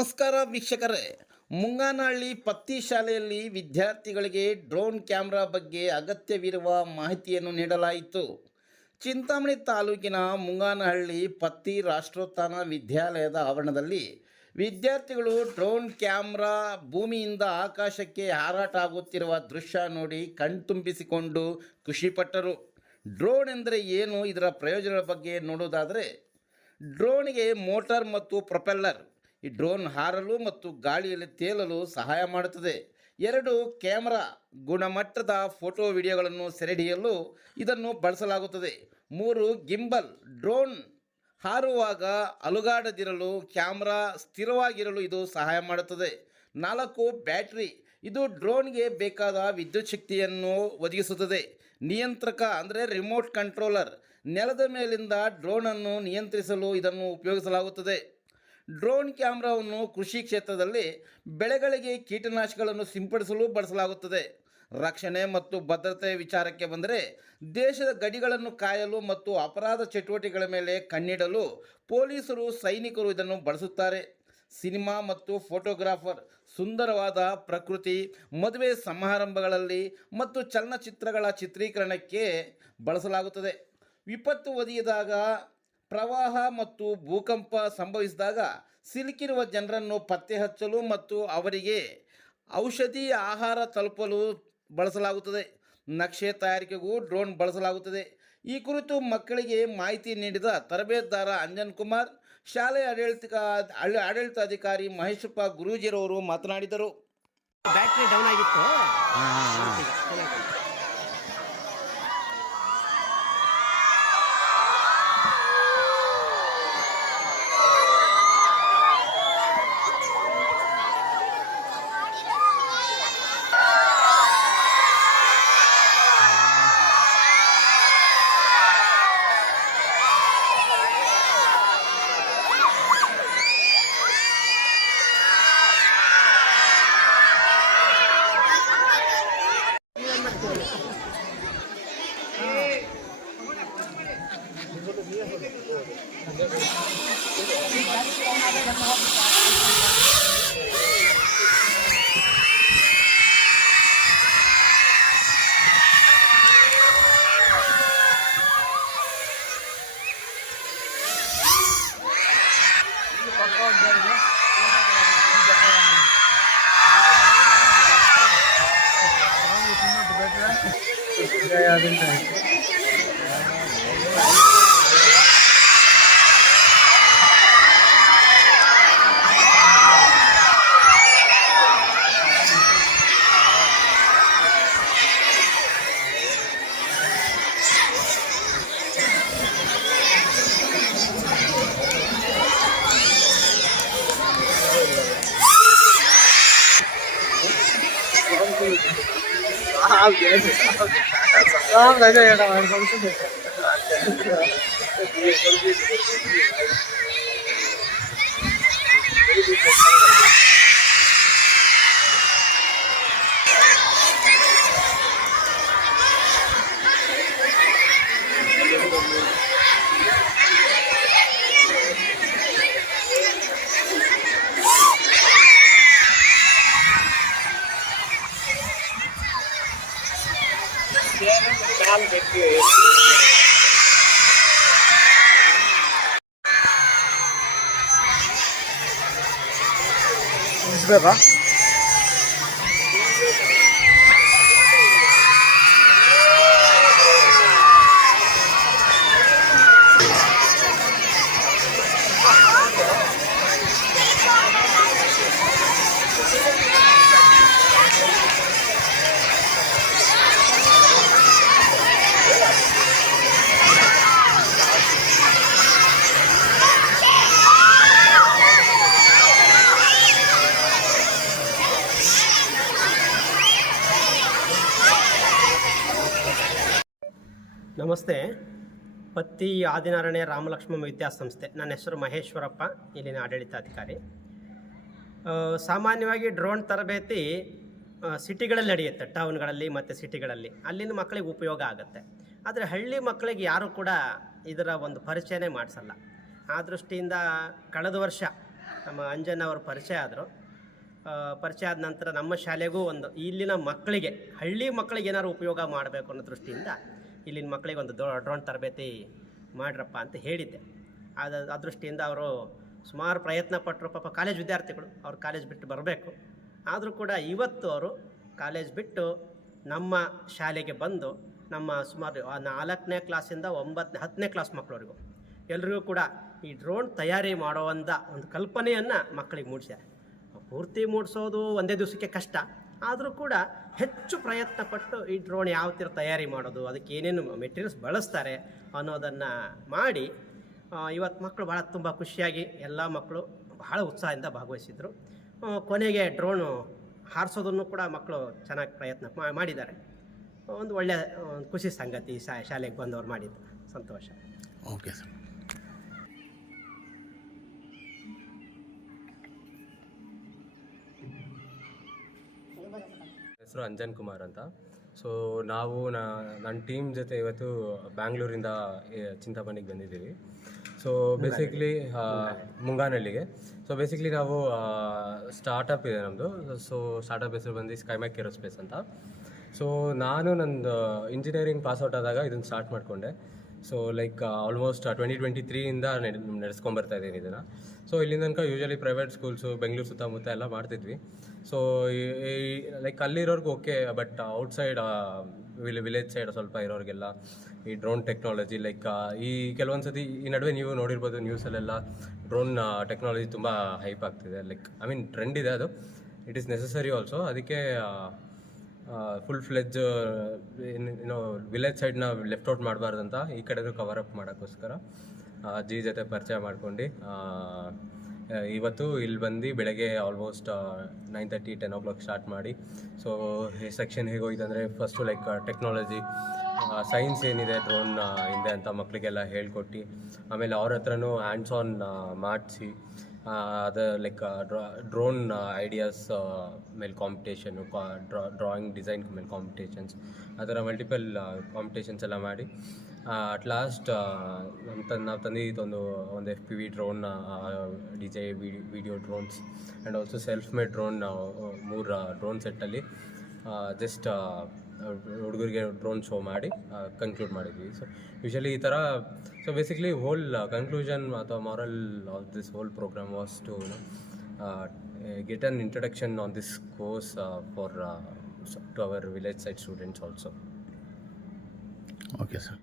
ನಮಸ್ಕಾರ ವೀಕ್ಷಕರೇ. ಮುಂಗಾನಹಳ್ಳಿ ಪತ್ತಿ ಶಾಲೆಯಲ್ಲಿ ವಿದ್ಯಾರ್ಥಿಗಳಿಗೆ ಡ್ರೋನ್ ಕ್ಯಾಮೆರಾ ಬಗ್ಗೆ ಅಗತ್ಯವಿರುವ ಮಾಹಿತಿಯನ್ನು ನೀಡಲಾಯಿತು. ಚಿಂತಾಮಣಿ ತಾಲೂಕಿನ ಮುಂಗಾನಹಳ್ಳಿ ಪತ್ತಿ ರಾಷ್ಟ್ರೋತ್ಥಾನ ವಿದ್ಯಾಲಯದ ಆವರಣದಲ್ಲಿ ವಿದ್ಯಾರ್ಥಿಗಳು ಡ್ರೋನ್ ಕ್ಯಾಮ್ರಾ ಭೂಮಿಯಿಂದ ಆಕಾಶಕ್ಕೆ ಹಾರಾಟ ಆಗುತ್ತಿರುವ ದೃಶ್ಯ ನೋಡಿ ಕಣ್ತುಂಬಿಸಿಕೊಂಡು ಖುಷಿಪಟ್ಟರು. ಡ್ರೋನ್ ಎಂದರೆ ಏನು, ಇದರ ಪ್ರಯೋಜನಗಳ ಬಗ್ಗೆ ನೋಡುವುದಾದರೆ, ಡ್ರೋನ್ಗೆ ಮೋಟಾರ್ ಮತ್ತು ಪ್ರೊಪೆಲ್ಲರ್. ಈ ಡ್ರೋನ್ ಹಾರಲು ಮತ್ತು ಗಾಳಿಯಲ್ಲಿ ತೇಲಲು ಸಹಾಯ ಮಾಡುತ್ತದೆ. 2 ಕ್ಯಾಮರಾ, ಗುಣಮಟ್ಟದ ಫೋಟೋ ವಿಡಿಯೋಗಳನ್ನು ಸೆರೆಹಿಡಿಯಲು ಇದನ್ನು ಬಳಸಲಾಗುತ್ತದೆ. 3 ಗಿಂಬಲ್, ಡ್ರೋನ್ ಹಾರುವಾಗ ಅಲುಗಾಡದಿರಲು ಕ್ಯಾಮ್ರಾ ಸ್ಥಿರವಾಗಿರಲು ಇದು ಸಹಾಯ ಮಾಡುತ್ತದೆ. 4 ಬ್ಯಾಟರಿ, ಇದು ಡ್ರೋನ್ಗೆ ಬೇಕಾದ ವಿದ್ಯುತ್ ಶಕ್ತಿಯನ್ನು ಒದಗಿಸುತ್ತದೆ. ನಿಯಂತ್ರಕ ಅಂದರೆ ರಿಮೋಟ್ ಕಂಟ್ರೋಲರ್, ನೆಲದ ಮೇಲಿಂದ ಡ್ರೋನನ್ನು ನಿಯಂತ್ರಿಸಲು ಇದನ್ನು ಉಪಯೋಗಿಸಲಾಗುತ್ತದೆ. ಡ್ರೋನ್ ಕ್ಯಾಮ್ರಾವನ್ನು ಕೃಷಿ ಕ್ಷೇತ್ರದಲ್ಲಿ ಬೆಳೆಗಳಿಗೆ ಕೀಟನಾಶಕಗಳನ್ನು ಸಿಂಪಡಿಸಲು ಬಳಸಲಾಗುತ್ತದೆ. ರಕ್ಷಣೆ ಮತ್ತು ಭದ್ರತೆ ವಿಚಾರಕ್ಕೆ ಬಂದರೆ, ದೇಶದ ಗಡಿಗಳನ್ನು ಕಾಯಲು ಮತ್ತು ಅಪರಾಧ ಚಟುವಟಿಕೆಗಳ ಮೇಲೆ ಕಣ್ಣಿಡಲು ಪೊಲೀಸರು, ಸೈನಿಕರು ಇದನ್ನು ಬಳಸುತ್ತಾರೆ. ಸಿನಿಮಾ ಮತ್ತು ಫೋಟೋಗ್ರಾಫರ್, ಸುಂದರವಾದ ಪ್ರಕೃತಿ, ಮದುವೆ ಸಮಾರಂಭಗಳಲ್ಲಿ ಮತ್ತು ಚಲನಚಿತ್ರಗಳ ಚಿತ್ರೀಕರಣಕ್ಕೆ ಬಳಸಲಾಗುತ್ತದೆ. ವಿಪತ್ತು ಒದಗಿದಾಗ, ಪ್ರವಾಹ ಮತ್ತು ಭೂಕಂಪ ಸಂಭವಿಸಿದಾಗ ಸಿಲುಕಿರುವ ಜನರನ್ನು ಪತ್ತೆ ಹಚ್ಚಲು ಮತ್ತು ಅವರಿಗೆ ಔಷಧಿ, ಆಹಾರ ತಲುಪಲು ಬಳಸಲಾಗುತ್ತದೆ. ನಕ್ಷೆ ತಯಾರಿಕೆಗೂ ಡ್ರೋನ್ ಬಳಸಲಾಗುತ್ತದೆ. ಈ ಕುರಿತು ಮಕ್ಕಳಿಗೆ ಮಾಹಿತಿ ನೀಡಿದ ತರಬೇತುದಾರ ಅಂಜನ್ ಕುಮಾರ್, ಶಾಲೆಯ ಆಡಳಿತಾಧಿಕಾರಿ ಮಹೇಶಪ್ಪ ಗುರೂಜಿರವರು ಮಾತನಾಡಿದರು. ಬ್ಯಾಟ್ರಿ ಡೌನ್ ಆಗಿತ್ತು. ಬೇಕಾ? ನಮಸ್ತೆ. ಪತ್ತಿ ಆದಿನಾರಾಯಣ ರಾಮಲಕ್ಷ್ಮಣ ವಿದ್ಯಾಸಂಸ್ಥೆ. ನನ್ನ ಹೆಸರು ಮಹೇಶ್ವರಪ್ಪ, ಇಲ್ಲಿನ ಆಡಳಿತಾಧಿಕಾರಿ. ಸಾಮಾನ್ಯವಾಗಿ ಡ್ರೋನ್ ತರಬೇತಿ ಸಿಟಿಗಳಲ್ಲಿ ನಡೆಯುತ್ತೆ, ಟೌನ್ಗಳಲ್ಲಿ ಮತ್ತು ಸಿಟಿಗಳಲ್ಲಿ. ಅಲ್ಲಿನ ಮಕ್ಕಳಿಗೆ ಉಪಯೋಗ ಆಗುತ್ತೆ. ಆದರೆ ಹಳ್ಳಿ ಮಕ್ಕಳಿಗೆ ಯಾರೂ ಕೂಡ ಇದರ ಒಂದು ಪರಿಚಯನೇ ಮಾಡಿಸಲ್ಲ. ಆ ದೃಷ್ಟಿಯಿಂದ ಕಳೆದ ವರ್ಷ ನಮ್ಮ ಅಂಜನ್ ಅವರು ಪರಿಚಯ ಆದರು. ಪರಿಚಯ ಆದ ನಂತರ ನಮ್ಮ ಶಾಲೆಗೂ ಒಂದು ಇಲ್ಲಿನ ಮಕ್ಕಳಿಗೆ, ಹಳ್ಳಿ ಮಕ್ಕಳಿಗೆ ಏನಾದ್ರು ಉಪಯೋಗ ಮಾಡಬೇಕು ಅನ್ನೋ ದೃಷ್ಟಿಯಿಂದ ಇಲ್ಲಿನ ಮಕ್ಕಳಿಗೆ ಒಂದು ಡ್ರೋನ್ ತರಬೇತಿ ಮಾಡ್ರಪ್ಪ ಅಂತ ಹೇಳಿದ್ದೆ. ಆ ದೃಷ್ಟಿಯಿಂದ ಅವರು ಸುಮಾರು ಪ್ರಯತ್ನ ಪಟ್ಟರು. ಪಾಪ ಕಾಲೇಜ್ ವಿದ್ಯಾರ್ಥಿಗಳು, ಅವ್ರು ಕಾಲೇಜ್ ಬಿಟ್ಟು ಬರಬೇಕು. ಆದರೂ ಕೂಡ ಇವತ್ತು ಅವರು ಕಾಲೇಜ್ ಬಿಟ್ಟು ನಮ್ಮ ಶಾಲೆಗೆ ಬಂದು ನಮ್ಮ ಸುಮಾರು 4ನೇ ಕ್ಲಾಸಿಂದ 10ನೇ ಕ್ಲಾಸ್ ಮಕ್ಕಳವರೆಗೂ ಎಲ್ರಿಗೂ ಕೂಡ ಈ ಡ್ರೋನ್ ತಯಾರಿ ಮಾಡುವಂಥ ಒಂದು ಕಲ್ಪನೆಯನ್ನು ಮಕ್ಕಳಿಗೆ ಮೂಡಿಸ್ಯಾರೆ. ಪೂರ್ತಿ ಮೂಡಿಸೋದು ಒಂದೇ ದಿವಸಕ್ಕೆ ಕಷ್ಟ, ಆದರೂ ಕೂಡ ಹೆಚ್ಚು ಪ್ರಯತ್ನ ಪಟ್ಟು ಈ ಡ್ರೋನ್ ಯಾವ ಥರ ತಯಾರಿ ಮಾಡೋದು, ಅದಕ್ಕೆ ಏನೇನು ಮೆಟೀರಿಯಲ್ಸ್ ಬಳಸ್ತಾರೆ ಅನ್ನೋದನ್ನು ಮಾಡಿ ಇವತ್ತು ಮಕ್ಕಳು ಭಾಳ ತುಂಬ ಖುಷಿಯಾಗಿ ಎಲ್ಲ ಮಕ್ಕಳು ಬಹಳ ಉತ್ಸಾಹದಿಂದ ಭಾಗವಹಿಸಿದರು. ಕೊನೆಗೆ ಡ್ರೋನು ಹಾರಿಸೋದನ್ನು ಕೂಡ ಮಕ್ಕಳು ಚೆನ್ನಾಗಿ ಪ್ರಯತ್ನ ಮಾಡಿದ್ದಾರೆ. ಒಂದು ಒಳ್ಳೆಯ ಖುಷಿ ಸಂಗತಿ ಶಾಲೆಗೆ ಬಂದವರು ಮಾಡಿದ್ದು. ಸಂತೋಷ. Okay sir. ಹೆಸರು ಅಂಜನ್ ಕುಮಾರ್ ಅಂತ. ಸೊ ನಾವು ನನ್ನ ಟೀಮ್ ಜೊತೆ ಇವತ್ತು ಬ್ಯಾಂಗ್ಳೂರಿಂದ ಚಿಂತಾಮಣಿಗೆ ಬಂದಿದ್ದೀವಿ. ಸೊ ಬೇಸಿಕ್ಲಿ ಮುಂಗಾನಹಳ್ಳಿಗೆ. ಸೊ ಬೇಸಿಕ್ಲಿ ನಾವು ಸ್ಟಾರ್ಟಪ್ ಇದೆ ನಮ್ಮದು. ಸೊ ಸ್ಟಾರ್ಟಪ್ ಹೆಸರು ಬಂದು ಸ್ಕೈಮ್ಯಾಕ್ ಏರೋಸ್ಪೇಸ್ ಅಂತ. ಸೊ ನಾನು ನಂದು ಇಂಜಿನಿಯರಿಂಗ್ ಪಾಸ್ಔಟ್ ಆದಾಗ ಇದನ್ನು ಸ್ಟಾರ್ಟ್ ಮಾಡಿಕೊಂಡೆ. ಸೊ ಲೈಕ್ ಆಲ್ಮೋಸ್ಟ್ 2023ಇಂದ ನಡೆಸ್ಕೊಂಬರ್ತಾ ಇದ್ದೀನಿ ಇದನ್ನು. ಸೊ ಇಲ್ಲಿಂದ ತನಕ ಯೂಶಲಿ ಪ್ರೈವೇಟ್ ಸ್ಕೂಲ್ಸು ಬೆಂಗಳೂರು ಸುತ್ತಮುತ್ತ ಎಲ್ಲ ಮಾಡ್ತಿದ್ವಿ. ಸೊ ಲೈಕ್ ಅಲ್ಲಿರೋರ್ಗೆ okay, but outside village side ಸ್ವಲ್ಪ ಇರೋರಿಗೆಲ್ಲ ಈ ಡ್ರೋನ್ ಟೆಕ್ನಾಲಜಿ ಲೈಕ್ ಈ ಕೆಲವೊಂದು ಸತಿ ಈ ನಡುವೆ ನೀವು ನೋಡಿರ್ಬೋದು ನ್ಯೂಸಲ್ಲೆಲ್ಲ ಡ್ರೋನ್ ಟೆಕ್ನಾಲಜಿ ತುಂಬ ಹೈಪ್ ಆಗ್ತಿದೆ. ಲೈಕ್ ಟ್ರೆಂಡ್ ಇದೆ, ಅದು ಇಟ್ ಈಸ್ ನೆಸಸರಿ ಆಲ್ಸೋ. ಅದಕ್ಕೆ ಫುಲ್ ಫ್ಲೆಜ್ ಏನೋ ವಿಲೇಜ್ ಸೈಡ್ನ ಲೆಫ್ಟ್ ಔಟ್ ಮಾಡಬಾರ್ದಂತ ಈ ಕಡೆನೂ ಕವರ್ ಅಪ್ ಮಾಡೋಕ್ಕೋಸ್ಕರ ಜೊತೆ ಪರಿಚಯ ಮಾಡ್ಕೊಂಡು ಇವತ್ತು ಇಲ್ಲಿ ಬಂದು ಬೆಳಗ್ಗೆ ಆಲ್ಮೋಸ್ಟ್ 9:30 10 o'clock ಸ್ಟಾರ್ಟ್ ಮಾಡಿ. ಸೊ ಸೆಕ್ಷನ್ ಹೇಗೋಯ್ತು ಅಂದರೆ ಫಸ್ಟು ಲೈಕ್ ಟೆಕ್ನಾಲಜಿ ಸೈನ್ಸ್ ಏನಿದೆ ಡ್ರೋನ್ ಹಿಂದೆ ಅಂತ ಮಕ್ಕಳಿಗೆಲ್ಲ ಹೇಳ್ಕೊಟ್ಟು, ಆಮೇಲೆ ಅವ್ರ ಹತ್ರನೂ ಹ್ಯಾಂಡ್ಸ್ ಆನ್ ಮಾಡಿಸಿ ಅದು ಲೈಕ್ ಡ್ರೋನ್ ಐಡಿಯಾಸ್ ಮೇಲೆ ಕಾಂಪಿಟೇಷನು, ಡ್ರಾಯಿಂಗ್ ಡಿಸೈನ್ ಮೇಲೆ ಕಾಂಪಿಟೇಷನ್ಸ್, ಆ ಥರ ಮಲ್ಟಿಪಲ್ ಕಾಂಪಿಟೇಷನ್ಸ್ ಎಲ್ಲ ಮಾಡಿ ಅಟ್ ಲಾಸ್ಟ್ ನಾವು ತಂದಿದ್ದು ಒಂದು FPV drone, DJI video drones and also self made drone 3 drone ಸೆಟ್ಟಲ್ಲಿ ಜಸ್ಟ್ ಹುಡುಗರಿಗೆ ಡ್ರೋನ್ ಶೋ ಮಾಡಿ ಕನ್ಕ್ಲೂಡ್ ಮಾಡಿದ್ವಿ. ಸೊ ಯೂಶಲಿ ಈ ಥರ. ಸೊ ಬೇಸಿಕ್ಲಿ ಹೋಲ್ ಕನ್ಕ್ಲೂಷನ್ ಅಥವಾ moral of this whole programme was to get an introduction on this course to our village side students also. Okay sir.